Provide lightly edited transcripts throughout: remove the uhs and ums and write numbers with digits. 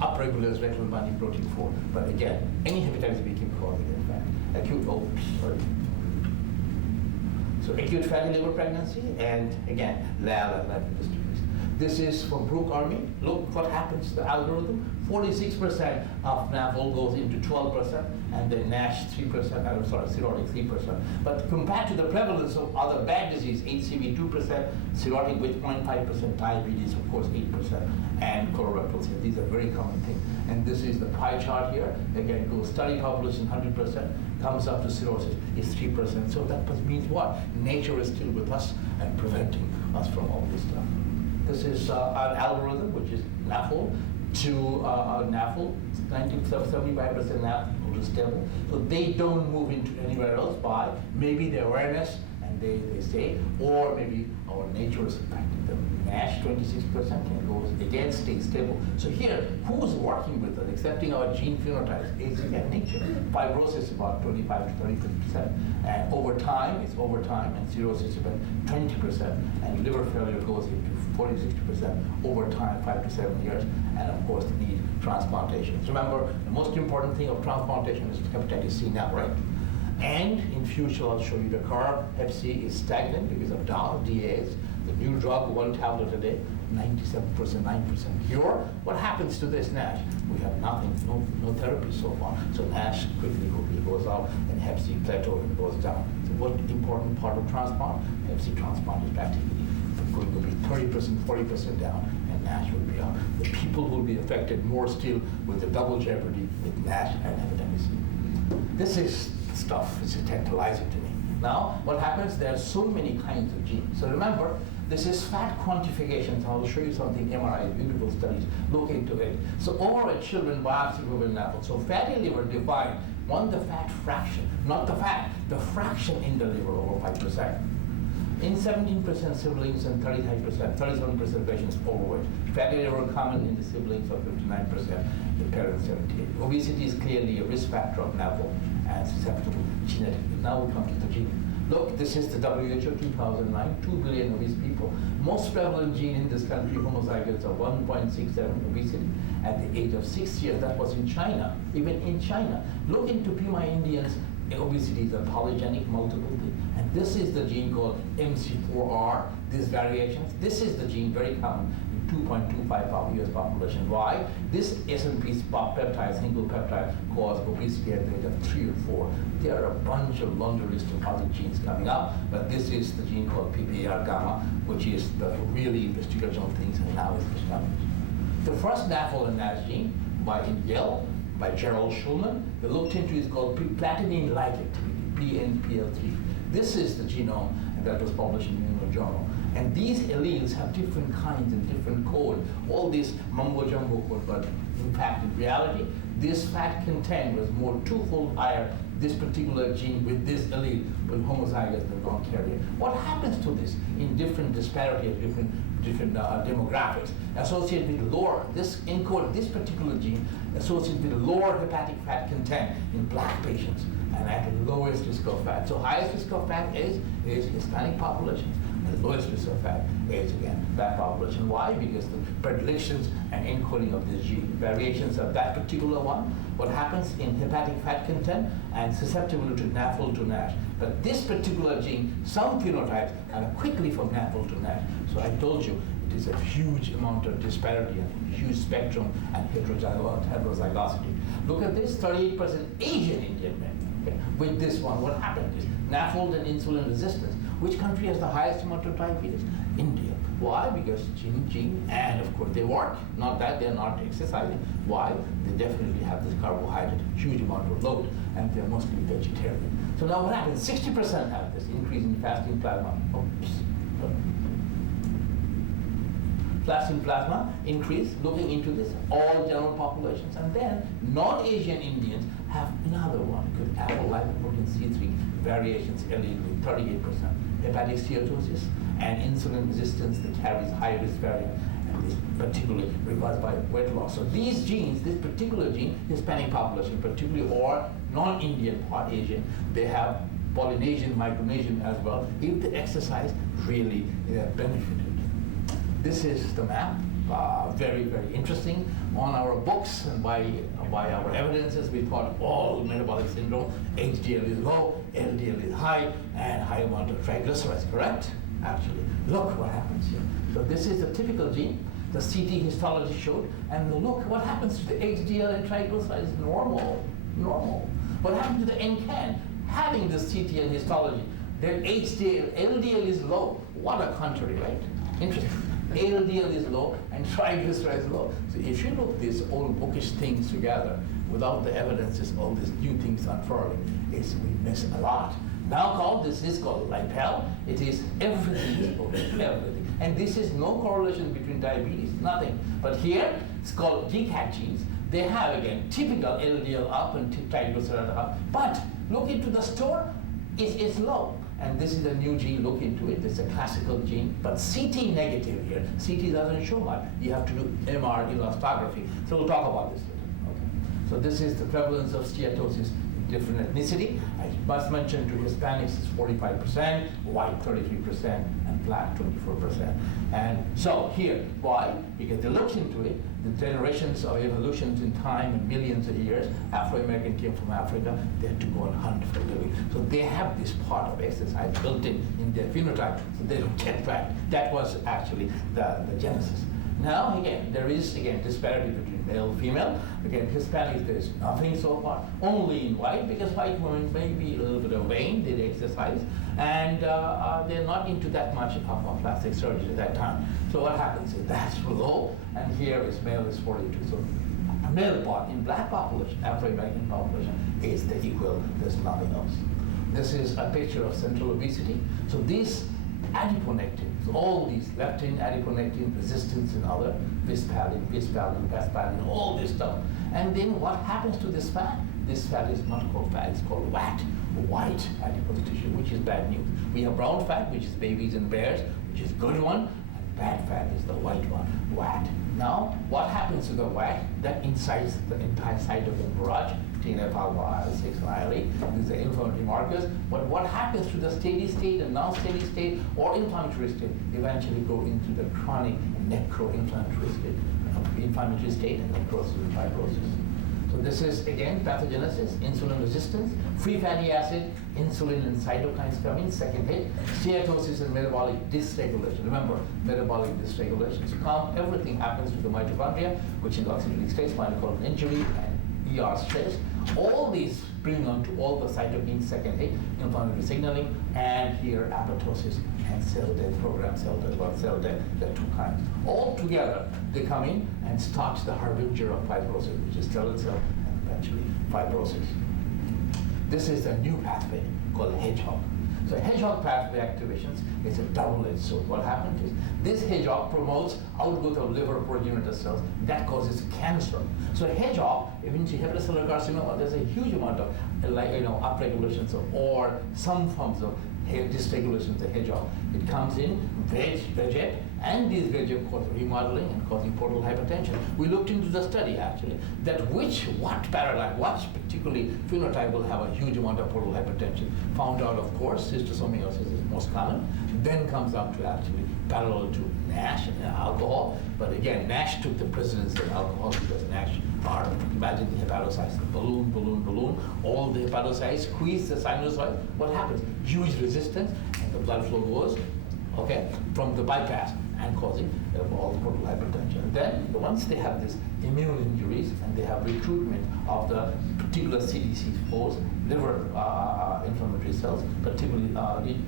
upregulates retinal binding protein 4. But again, any hepatitis B can cause it, in fact. Acute, sorry. So acute fatty liver pregnancy, and again, LAL and lipodistribution. This is from Brooke Army. Look what happens to the algorithm. 46% of NAFL goes into 12%, and then NASH 3%, cirrhotic 3%. But compared to the prevalence of other bad disease, HCV 2%, cirrhotic with 0.5%, diabetes, of course, 8%, and colorectal cancer. These are very common things. And this is the pie chart here. Again, goes study population 100%, comes up to cirrhosis is 3%. So that means what? Nature is still with us and preventing us from all this stuff. This is an algorithm, which is NAFL to NAFL, 75% NAFL to stable. So they don't move into anywhere else by maybe the awareness, and they stay, or maybe our nature is impacting them. NASH 26% can go again, stay stable. So here, who's working with us, accepting our gene phenotypes? It's again nature. Fibrosis about 25 to 30%, and over time, and cirrhosis about 20%, and liver failure goes into 40-60% over time, 5 to 7 years, and of course the need transplantations. Remember, the most important thing of transplantation is hepatitis C now, right? And in future, I'll show you the curve. Hep C is stagnant because of DAs. The new drug, 1 tablet a day, 97%, 9% cure. What happens to this NASH? We have nothing, no therapy so far. So NASH quickly goes up, and Hep C plateau and goes down. So what important part of transplant? Hep C transplant is practically going to be 30%, 40% down, and NASH will be up. The people will be affected more still with the double jeopardy with NASH and hepatitis C. This is stuff, it's tantalizing to me. Now, what happens, there are so many kinds of genes. So remember, this is fat quantification. So I'll show you something, MRI, beautiful studies, look into it. So over a children biopsy we will NAFL. So fatty liver defined, the fat fraction, not the fat, the fraction in the liver over 5%. In 17% siblings and 37% patients overweight. Fatty liver common in the siblings of 59%, the parents 78%. Obesity is clearly a risk factor of NAFL and susceptible genetically. Now we come to the gene. Look, this is the WHO 2009, 2 billion obese people. Most prevalent gene in this country, homozygotes of 1.67 obesity at the age of 6 years. That was in China, even in China. Look into Pima Indians. Obesity is a polygenic multiple thing. And this is the gene called MC4R, these variations. This is the gene very common in 2.25 US population. Why? This SNP peptide, single peptide, cause obesity at the age of 3 or 4. There are a bunch of longer list of other genes coming up, but this is the gene called PPAR gamma, which is the really investigational things, and now it's established. The first NAFL and NASH gene by Gerald Schulman, they looked into is called platinum-like activity, PNPL3. This is the genome that was published in the New England Journal. And these alleles have different kinds and different code, all this mumbo-jumbo code, but in fact, in reality, this fat content was more twofold higher, this particular gene with this allele, with homozygous than non-carrier. What happens to this in different disparities, different demographics, associated with lower, this particular gene associated with lower hepatic fat content in black patients and at the lowest risk of fat. So highest risk of fat is Hispanic populations. The lowest risk of fat is, again, black population. Why? Because the predilections and encoding of this gene, variations of that particular one, what happens in hepatic fat content and susceptible to NAFL to NASH. But this particular gene, some phenotypes are quickly from NAFL to NASH. So I told you, it is a huge amount of disparity and huge spectrum and heterozygosity. Look at this, 38% Asian Indian men. Okay. With this one, what happened is NAFL and insulin resistance. Which country has the highest amount of diabetes? India. Why? Because gene, and of course they work. Not that they're not exercising. Why? They definitely have this carbohydrate, huge amount of load, and they're mostly vegetarian. So now what happens? 60% have this increase in fasting plasma. Fasting plasma increase, looking into this, all general populations, and then non-Asian Indians have another one, called apolipoprotein C3 variations, allele with 38%. Hepatic steatosis and insulin resistance that carries high risk variant, and this particularly reversed by weight loss. So these genes, this particular gene, Hispanic population particularly, or non-Indian, part Asian, they have Polynesian, Micronesian as well. If they exercise, really benefited. This is the map. very, very interesting. On our books and by our evidences, we thought all metabolic syndrome, HDL is low, LDL is high, and high amount of triglycerides, correct? Actually, look what happens here. So this is the typical gene. The CT histology showed, and look what happens to the HDL and triglycerides, normal. What happened to the NCAN? Having the CT and histology, their HDL, LDL is low. What a country, right? Interesting. LDL is low and triglycerides is low. So if you look these old bookish things together, without the evidences, all these new things unfurling, we miss a lot. Now this is called lipel. It is everything, everything. And this is no correlation between diabetes, nothing. But here, it's called GCAT genes. They have, again, typical LDL up and triglyceride up. But look into the store, it's low. And this is a new gene, look into it. It's a classical gene, but CT negative here. CT doesn't show much. You have to do MR elastography. So we'll talk about this later. Okay. So this is the prevalence of steatosis in different ethnicity. I must mention to Hispanics it's 45%, white 33%, and black 24%. And so here, why? Because they looked into it, the generations of evolutions in time and millions of years. Afro-American came from Africa, they had to go and hunt for a living. So they have this part of exercise built in their phenotype, so they don't get fat. That was actually the genesis. Now, again, there is, disparity between male and female. Again, Hispanics, there's nothing so far, only in white, because white women may be a little bit of vain, they exercise, and they're not into that much of plastic surgery at that time. So what happens is that's low, and here is male is 42. So male part in black population, Afro-American population, is the equal, there's nothing else. This is a picture of central obesity. So these adiponectins, all these leptin, adiponectin, resistance and other, bispalin, all this stuff. And then what happens to this fat? This fat is not called fat, it's called WAT, white adipose tissue, which is bad news. We have brown fat, which is babies and bears, which is good one, and bad fat is the white one, WAT. Now, what happens to the WAT? That incites the entire cytokine barrage, TNF-alpha, IL-6, and IL-8. These are inflammatory markers. But what happens to the steady state and non-steady state or inflammatory state eventually go into the chronic necro-inflammatory state, and necrosis and fibrosis. So this is, again, pathogenesis, insulin resistance, free fatty acid, insulin and cytokines come in, second hit, steatosis and metabolic dysregulation. Remember, metabolic dysregulation. So everything happens to the mitochondria, which in oxidative states, mitochondrial injury, and ER stress. All these bring on to all the cytokines, second hit, inflammatory signaling, and here apoptosis and cell death program, cell death, there are two kinds. All together, they come in and start the harbinger of fibrosis, which is stellate cell and eventually fibrosis. This is a new pathway called hedgehog. So hedgehog pathway activations is a double-edged sword. What happens is this hedgehog promotes outgrowth of liver progenitor cells that causes cancer. So hedgehog, eventually hepatocellular carcinoma, there's a huge amount of upregulations or some forms of dysregulation of the hedgehog. It comes in VEGF, and these VEGF cause remodeling and causing portal hypertension. We looked into the study actually that what paradigm, what particularly phenotype will have a huge amount of portal hypertension. Found out, of course, cystosomiosis is most common. Then comes up to actually parallel to Nash and alcohol. But again, Nash took the precedence in alcohol because Nash are, imagine the hepatocytes, the balloon, all the hepatocytes squeeze the sinusoid. What happens? Huge resistance, and the blood flow goes, from the bypass and causing all the portal hypertension. Then, once they have these immune injuries and they have recruitment of the particular CDC4s, liver inflammatory cells, particularly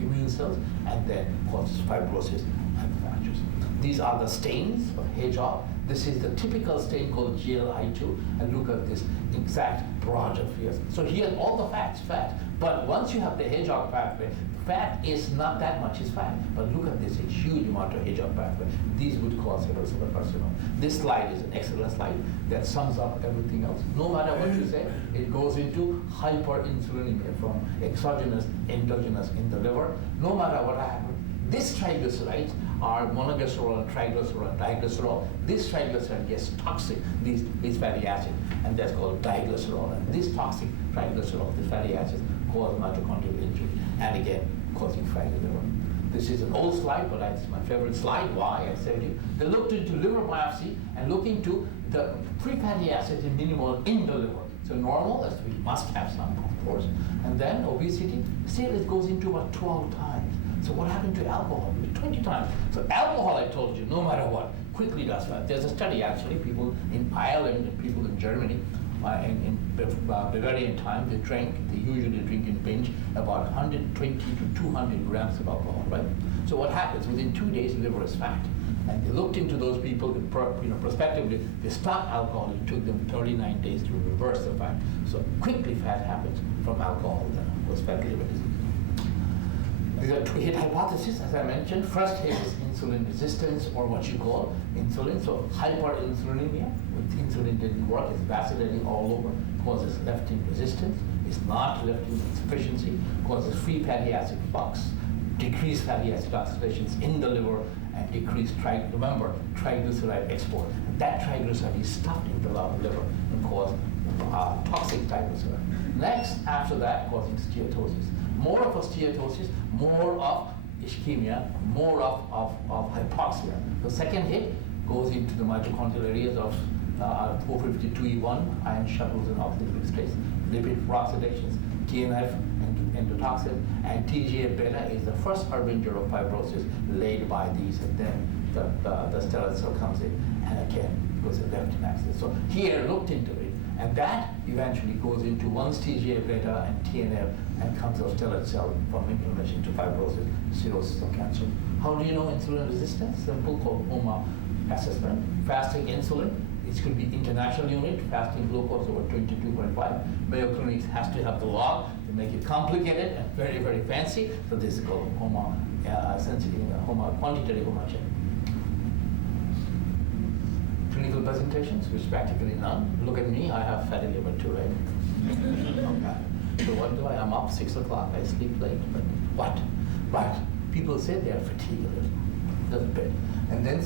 immune cells, and then causes fibrosis and fractures. These are the stains of hedgehog. This is the typical stain called GLI2, and look at this exact barrage of here. So here, all the fat. But once you have the hedgehog pathway, fat is not that much is fat. But look at this, a huge amount of hedgehog pathway. These would cause hepatocellular carcinoma. This slide is an excellent slide that sums up everything else. No matter what you say, it goes into hyperinsulinemia from exogenous, endogenous in the liver. No matter what happens, these triglycerides are monoglycerol and triglycerol and diglycerol. This triglyceride gets toxic, these fatty acids, and that's called diglycerol. And this toxic triglycerol, this fatty acids, cause mitochondrial injury, and again, causing fatty liver. This is an old slide, but it's my favorite slide. Why? I said you. They looked into liver biopsy and looked into the free fatty acids in minimal in the liver. So normal, as we must have some, of course. And then obesity, still it goes into about 12 times. So what happened to alcohol? 20 times. So alcohol, I told you, no matter what, quickly does that. There's a study actually, people in Ireland and people in Germany, in Bavarian time, they usually drink in binge about 120 to 200 grams of alcohol, right? So what happens? Within 2 days, the liver is fat. And they looked into those people, prospectively, they stopped alcohol. It took them 39 days to reverse the fat. So quickly fat happens from alcohol, was fatty liver disease. These are two hit hypotheses, as I mentioned. First hit is insulin resistance, or what you call insulin. So hyperinsulinemia, when insulin didn't work, it's vacillating all over, causes leptin resistance. It's not leptin insufficiency, causes free fatty acid flux, decreased fatty acid oxidations in the liver, and decreased triglyceride export. And that triglyceride is stuffed in the liver and cause toxic triglyceride. Next, after that, causing steatosis. More of a steatosis, more of ischemia, more of hypoxia. The second hit goes into the mitochondrial areas of 452E1, ion shuttles and oxidative stress, lipid peroxidations, TNF and endotoxin, and TGF-beta is the first harbinger of fibrosis laid by these, and then the stellate cell comes in, and again goes to leptin axis. So here looked into it, and that eventually goes into once TGF-beta and TNF and comes out stellate cell from inflammation to fibrosis, cirrhosis of cancer. How do you know insulin resistance? Simple, called HOMA assessment. Fasting insulin, it could be international unit, fasting glucose over 22.5. Mayo Clinic has to have the log to make it complicated and very, very fancy. So this is called HOMA sensitive, HOMA quantitative HOMA check. Clinical presentations, which practically none. Look at me, I have fatty liver too, right? Okay. So what do I? I'm up 6 o'clock, I sleep late, but what? But people say they are fatigued a little bit. And then